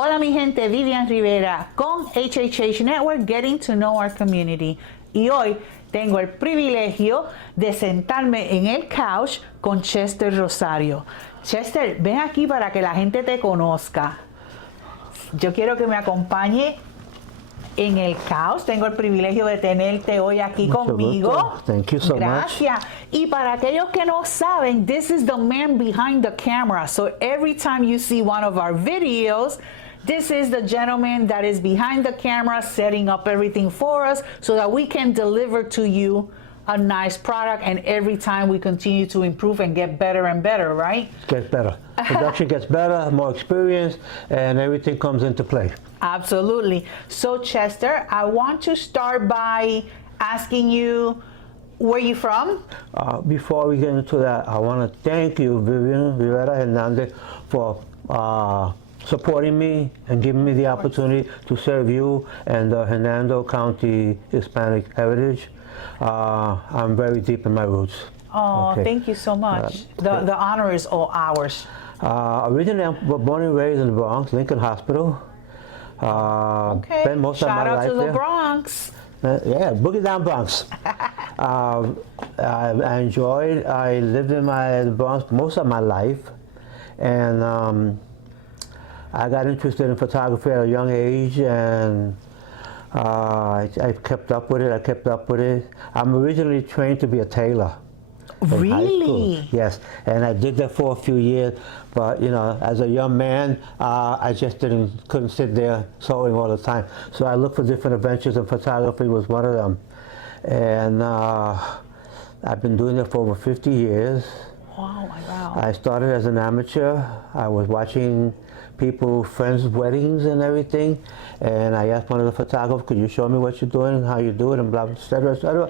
Hola mi gente, Vivian Rivera con HHH Network, Getting to Know Our Community. Y hoy tengo el privilegio de sentarme en el couch con Chester Rosario. Chester, ven aquí para que la gente te conozca. Yo quiero que me acompañe en el couch. Tengo el privilegio de tenerte hoy aquí conmigo. Thank you so Gracias. Y para aquellos que no saben, this is the man behind the camera. So every time you see one of our videos, this is the gentleman that is behind the camera setting up everything for us so that we can deliver to you a nice product, and every time we continue to improve and get better and better, right? Gets better. Production gets better, more experience, and everything comes into play. Absolutely. So Chester, I want to start by asking you, where you from? Before we get into that, I want to thank you, Vivian Rivera Hernandez, for supporting me and giving me the opportunity to serve you and the Hernando County Hispanic Heritage. I'm very deep in my roots. Oh, okay. Thank you so much. The honor is all ours. Originally, I'm born and raised in the Bronx, Lincoln Hospital. Okay. Spent most of my Shout out life to the there. Bronx. Yeah, boogie down Bronx. I enjoyed. I lived in the Bronx most of my life, and I got interested in photography at a young age, and I kept up with it. I'm originally trained to be a tailor. Really? Yes, and I did that for a few years, but you know, as a young man, I just couldn't sit there sewing all the time. So I looked for different adventures, and photography was one of them. And I've been doing it for over 50 years. Wow, wow. I started as an amateur. I was watching friends' weddings and everything, and I asked one of the photographers, could you show me what you're doing and how you do it, and blah, blah, et cetera, et cetera.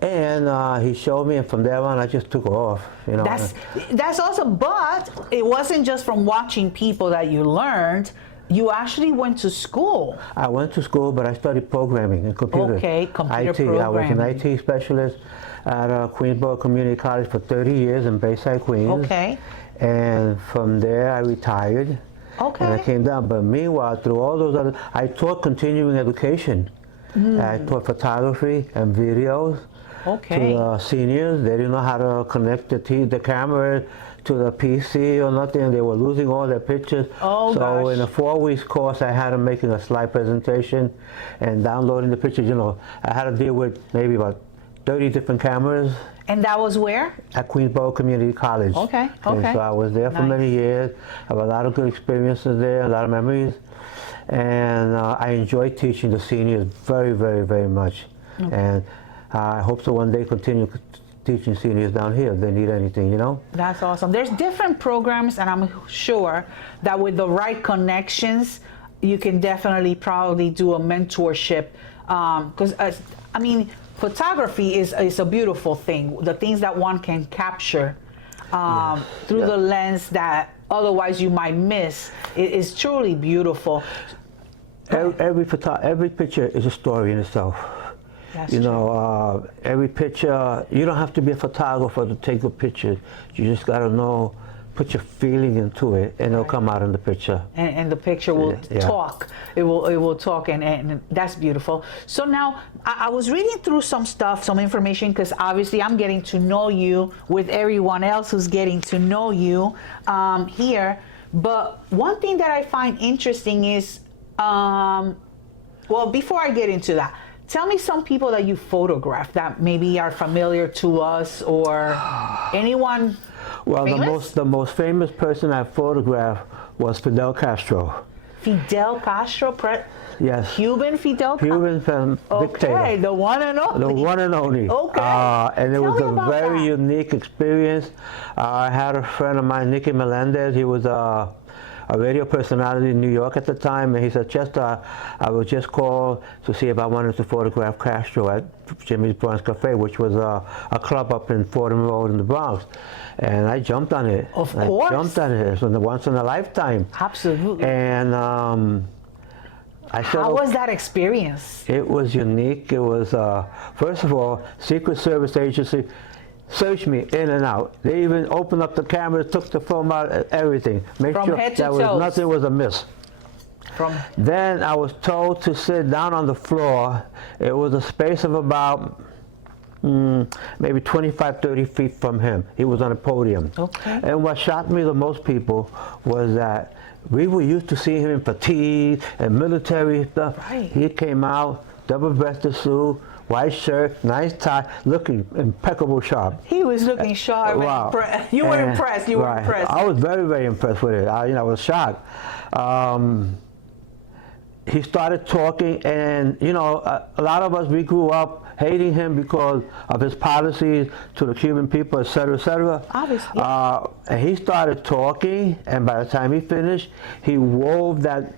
And he showed me, and from there on, I just took off. You know. That's awesome, but it wasn't just from watching people that you learned. You actually went to school. I went to school, but I studied programming and computers. Okay, computer IT. programming. I was an IT specialist at Queensboro Community College for 30 years in Bayside, Queens. Okay. And from there, I retired. Okay. And I came down. But meanwhile, through all those other, I taught continuing education. I taught photography and videos. Okay. To the seniors. They didn't know how to connect the camera to the PC or nothing. They were losing all their pictures. Oh, so gosh. in a 4-week course, I had them making a slide presentation and downloading the pictures. You know, I had to deal with maybe about 30 different cameras. And that was where? At Queensboro Community College. Okay, And okay. so I was there for many years. I have a lot of good experiences there, a lot of memories. And I enjoyed teaching the seniors very, very, very much. Okay. And I hope to one day continue teaching seniors down here if they need anything, you know? That's awesome. There's different programs, and I'm sure that with the right connections, you can definitely probably do a mentorship. Because, I mean, photography is a beautiful thing. The things that one can capture through the lens that otherwise you might miss, it is truly beautiful. Every picture is a story in itself. That's you know, every picture, you don't have to be a photographer to take a picture. You just got to know, put your feeling into it, and it'll come out in the picture. And the picture will talk. It will talk, and that's beautiful. So now, I was reading through some stuff, some information, because obviously I'm getting to know you with everyone else who's getting to know you here. But one thing that I find interesting is, well, before I get into that, tell me some people that you photographed that maybe are familiar to us, or anyone. Well, famous? the most famous person I photographed was Fidel Castro. Fidel Castro, yes. Cuban Fidel Castro. Cuban dictator. Okay, the one and only. The one and only. Okay. And it Tell was me a about very that. unique experience. I had a friend of mine, Nicky Melendez. He was a radio personality in New York at the time, and he said, Chester, I was just called to see if I wanted to photograph Castro at Jimmy's Bronx Cafe, which was a club up in Fordham Road in the Bronx. And I jumped on it. Of course. I jumped on it. It was once in a lifetime. Absolutely. And how was that experience? It was unique. It was, first of all, Secret Service agency searched me in and out. They even opened up the camera, took the film out, everything. Make From sure head to that toes. nothing was amiss. Then I was told to sit down on the floor. It was a space of about maybe 25, 30 feet from him. He was on a podium. Okay. And what shocked me the most, people, was that we were used to seeing him in fatigue and military stuff. Right. He came out, double-breasted suit, white shirt, nice tie, looking impeccable sharp. He was looking sharp. Wow. You were impressed. You were impressed. I was very, very impressed with it. I was shocked. He started talking, and a lot of us, we grew up hating him because of his policies to the Cuban people, et cetera, et cetera. Obviously. And he started talking, and by the time he finished, he wove that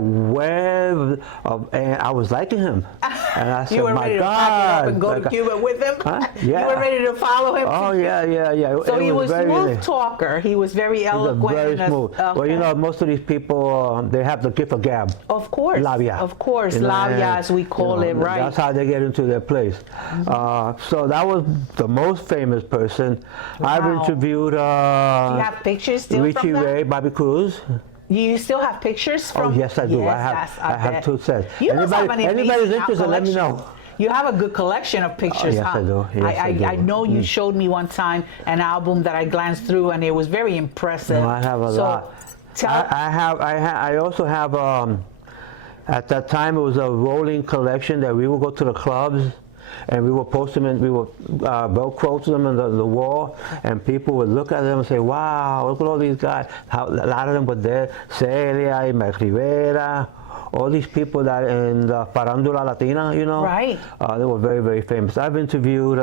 web of, and I was liking him. And I said, you were ready to pack it up and go to Cuba with him? Huh? Yeah. You were ready to follow him? Oh, yeah. So he was a smooth talker. He was very eloquent. Very smooth. Okay. Well, most of these people, they have the gift of gab. Of course. Labia. Of course. Labia, as we call it, right? That's how they get into their place. So that was the most famous person. Wow. I've interviewed Do you have pictures still Richie from that? Ray, Bobby Cruz. You still have pictures from? Oh, yes, I do. Yes, I have 2 sets. You must have an anybody's amazing interested, let me know. You have a good collection of pictures. Yes, I do. Yes, I do. I know you showed me one time an album that I glanced through, and it was very impressive. No, I have a lot. I also have, at that time, it was a rolling collection that we would go to the clubs, and we would post them, and we would Velcro them on the wall, and people would look at them and say, wow, look at all these guys. A lot of them were there. Celia y Mac Rivera, all these people that in the Farandula Latina, Right. They were very, very famous. I've interviewed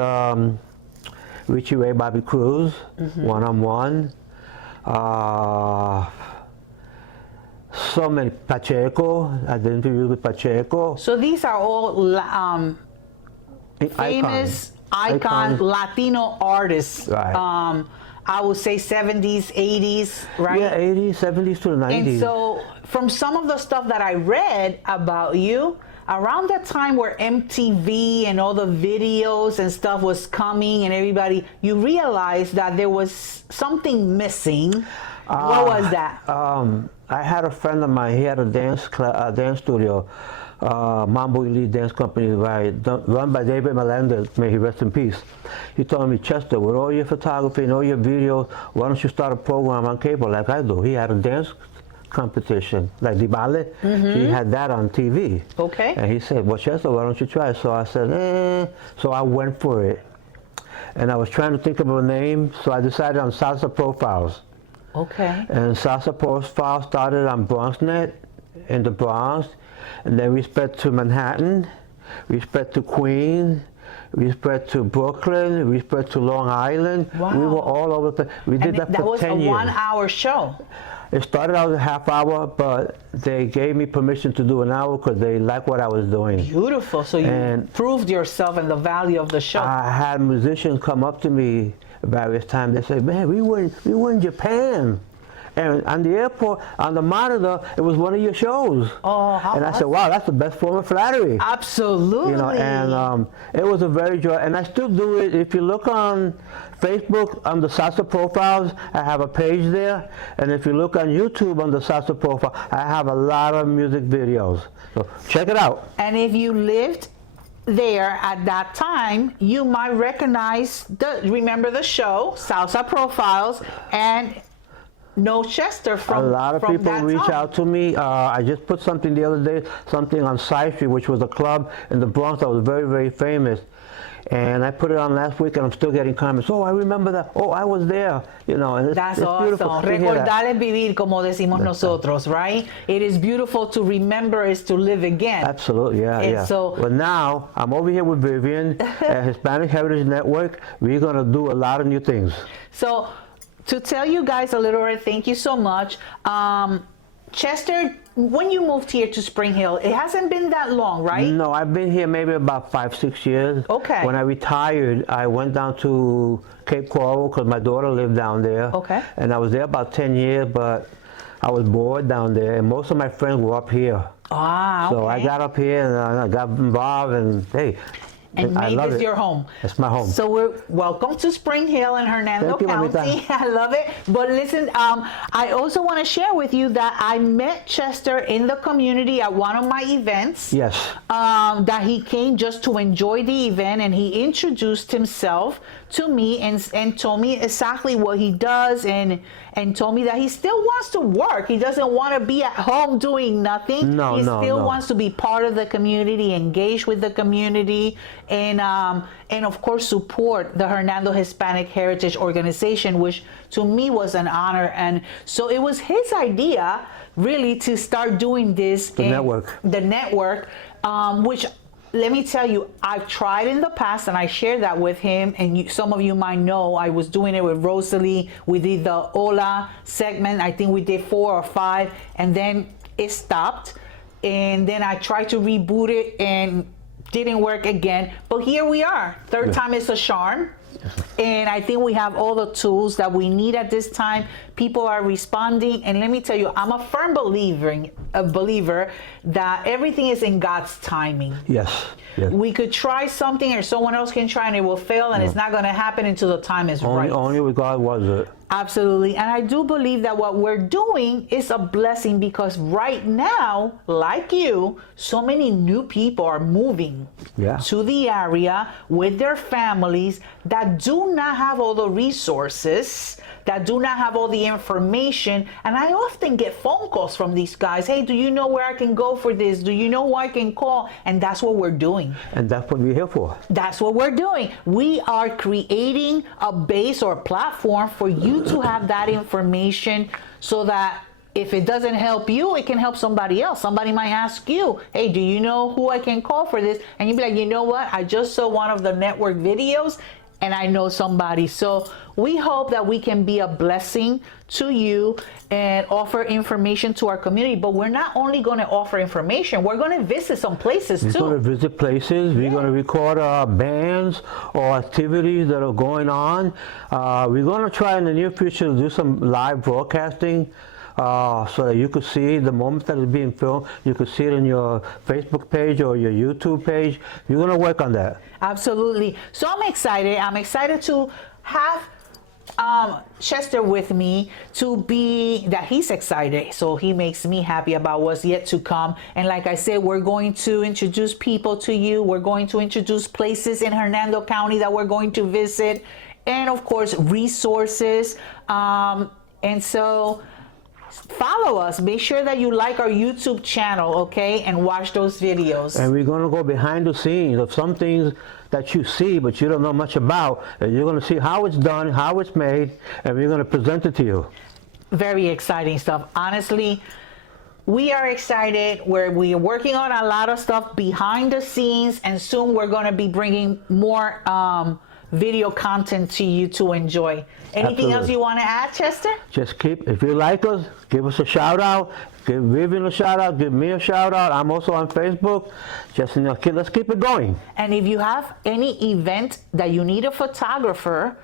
Richie Ray, Bobby Cruz, one-on-one. So many. Pacheco, I did interviews with Pacheco. So these are all famous icon Latino artists. Right. I would say 70s, 80s, right? Yeah, 80s, 70s to the 90s. And so from some of the stuff that I read about you, around that time where MTV and all the videos and stuff was coming and everybody, you realized that there was something missing. What was that? I had a friend of mine, he had a dance studio, Mambo Elite Dance Company, run by David Melendez, may he rest in peace. He told me, Chester, with all your photography and all your videos, why don't you start a program on cable like I do? He had a dance competition, like Di Ballet. He had that on TV. Okay. And he said, well, Chester, why don't you try it? So I said, So I went for it. And I was trying to think of a name, so I decided on Salsa Profiles. Okay. And Salsa Profiles started on BronxNet in the Bronx, and then we spread to Manhattan, we spread to Queens, we spread to Brooklyn, we spread to Long Island. Wow. We were all over the place. We did that for 10 years. That was a 1-hour show. It started out as a half hour, but they gave me permission to do an hour because they liked what I was doing. Beautiful. So you proved yourself and the value of the show. I had musicians come up to me various times. They said, man, we were in Japan. And on the airport, on the monitor, it was one of your shows. Oh, how And I said, wow, that's the best form of flattery. Absolutely. And it was a very joy. And I still do it. If you look on Facebook, on the Salsa Profiles, I have a page there. And if you look on YouTube on the Salsa Profile, I have a lot of music videos. So check it out. And if you lived there at that time, you might recognize remember the show, Salsa Profiles, and know Chester from a lot of people reach out to me. I just put something the other day, something on Side Street, which was a club in the Bronx that was very, very famous. And I put it on last week, and I'm still getting comments. Oh, I remember that. Oh, I was there. And That's it's awesome. beautiful. Recordar es vivir, como decimos nosotros, right? It is beautiful to remember is to live again. Absolutely, yeah. So, but now I'm over here with Vivian at Hispanic Heritage Network. We're gonna do a lot of new things. So, to tell you guys a little bit, thank you so much. Chester, when you moved here to Spring Hill, it hasn't been that long, right? No, I've been here maybe about 5-6 years. Okay. When I retired, I went down to Cape Coral because my daughter lived down there. Okay. And I was there about 10 years, but I was bored down there, and most of my friends were up here. Ah, okay. So I got up here and I got involved, and hey, and I made love this it. your home. It's my home. So we're welcome to Spring Hill in Hernando Thank you, County. mamita. I love it. But listen, I also want to share with you that I met Chester in the community at one of my events. Yes. That he came just to enjoy the event, and he introduced himself to me and told me exactly what he does, and told me that he still wants to work. He doesn't want to be at home doing nothing. He still wants to be part of the community, engage with the community, and of course support the Hernando Hispanic Heritage Organization, which to me was an honor. And so it was his idea really to start doing this. The network, which, let me tell you, I've tried in the past, and I shared that with him, and some of you might know I was doing it with Rosalie. We did the Hola segment. I think we did 4 or 5, and then it stopped, and then I tried to reboot it and didn't work again. But here we are. Third time is a charm. And I think we have all the tools that we need at this time. People are responding, and let me tell you, I'm a firm believer that everything is in God's timing. Yes. We could try something, or someone else can try, and it will fail, and it's not going to happen until the time is right. Only with God was it. Absolutely. And I do believe that what we're doing is a blessing, because right now, like you, so many new people are moving to the area with their families that do not have all the resources, that do not have all the information. And I often get phone calls from these guys. Hey, do you know where I can go for this? Do you know who I can call? And that's what we're doing. And that's what we're here for. That's what we're doing. We are creating a base or a platform for you to have that information, so that if it doesn't help you, it can help somebody else. Somebody might ask you, hey, do you know who I can call for this? And you'd be like, you know what? I just saw one of the network videos, and I know somebody. So we hope that we can be a blessing to you and offer information to our community. But we're not only going to offer information, we're going to visit some places too. We're going to visit places. We're going to record bands or activities that are going on. We're going to try in the near future to do some live broadcasting, so that you could see the moment that it's being filmed. You could see it on your Facebook page or your YouTube page. We're going to work on that. Absolutely. So I'm excited. I'm excited to have Chester with me, that he's excited. So he makes me happy about what's yet to come. And like I said, we're going to introduce people to you. We're going to introduce places in Hernando County that we're going to visit. And of course, resources. And so follow us. Make sure that you like our YouTube channel, okay? And watch those videos. And we're going to go behind the scenes of some things that you see but you don't know much about. And you're going to see how it's done, how it's made, and we're going to present it to you. Very exciting stuff. Honestly, we are excited. We are working on a lot of stuff behind the scenes, and soon we're going to be bringing more video content to you to enjoy. Anything else you want to add, Chester? Just if you like us, give us a shout out. Give Vivian a shout out. Give me a shout out. I'm also on Facebook. Just let's keep it going. And if you have any event that you need a photographer,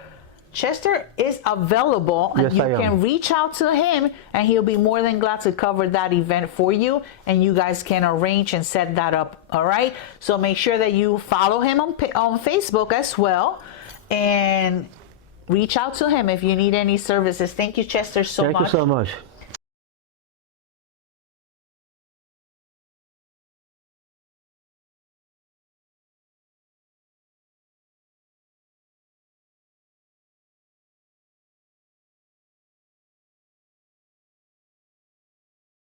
Chester is available, and you can reach out to him, and he'll be more than glad to cover that event for you, and you guys can arrange and set that up. All right. So make sure that you follow him on Facebook as well, and reach out to him if you need any services. Thank you, Chester, so much. Thank you so much.